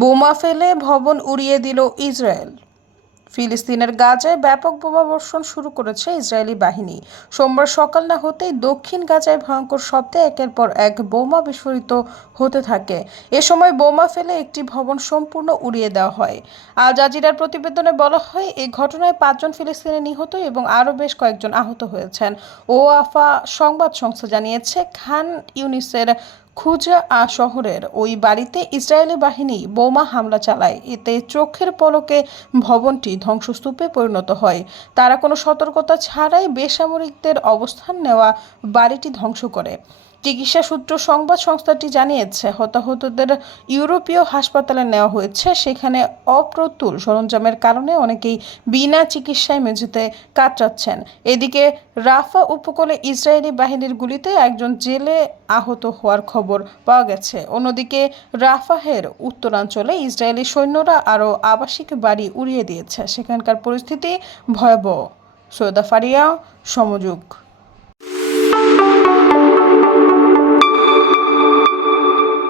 বোমা ফেলে ভবন উড়িয়ে দিল ইসরায়েল। ফিলিস্তিনের গাজায় ব্যাপক বোমাবর্ষণ শুরু করেছে ইসরায়েলি বাহিনী। সোমবার সকাল না হতেই দক্ষিণ গাজায় ভয়ঙ্কর শব্দে একের পর এক বোমা বিস্ফোরিত হতে থাকে। এ সময় বোমা ফেলে একটি ভবন সম্পূর্ণ উড়িয়ে দেওয়া হয়। আল জাজিরার প্রতিবেদনে বলা হয়, এই ঘটনায় 5 জন ফিলিস্তিনি নিহত এবং আরও বেশ কয়েকজন আহত হয়েছেন। ওয়াফা সংবাদ সংস্থা জানিয়েছে, খান ইউনিসের খুজা শহরের ওই বাড়িতে ইসরায়েলি বাহিনী বোমা হামলা চালায়। এতে চোখের পলকে ভবনটি ধ্বংসস্তূপে পরিণত হয়। তারা কোনো সতর্কতা ছাড়াই বেসামরিকদের অবস্থান নেওয়া বাড়িটি ধ্বংস করে। চিকিৎসা সূত্র সংবাদ সংস্থাটি জানিয়েছে, হতাহতদের ইউরোপীয় হাসপাতালে নেওয়া হয়েছে। সেখানে অপ্রতুল সরঞ্জামের কারণে অনেকেই বিনা চিকিৎসায় মেঝেতে কাতরাচ্ছেন। এদিকে রাফা উপকূলে ইসরায়েলি বাহিনীর গুলিতে একজন জেলে আহত হওয়ার খবর পাওয়া গেছে। অন্যদিকে রাফাহের উত্তরাঞ্চলে ইসরায়েলি সৈন্যরা আরও আবাসিক বাড়ি উড়িয়ে দিয়েছে। সেখানকার পরিস্থিতি ভয়াবহ। সৈয়দা ফারিয়া, সমযোগ।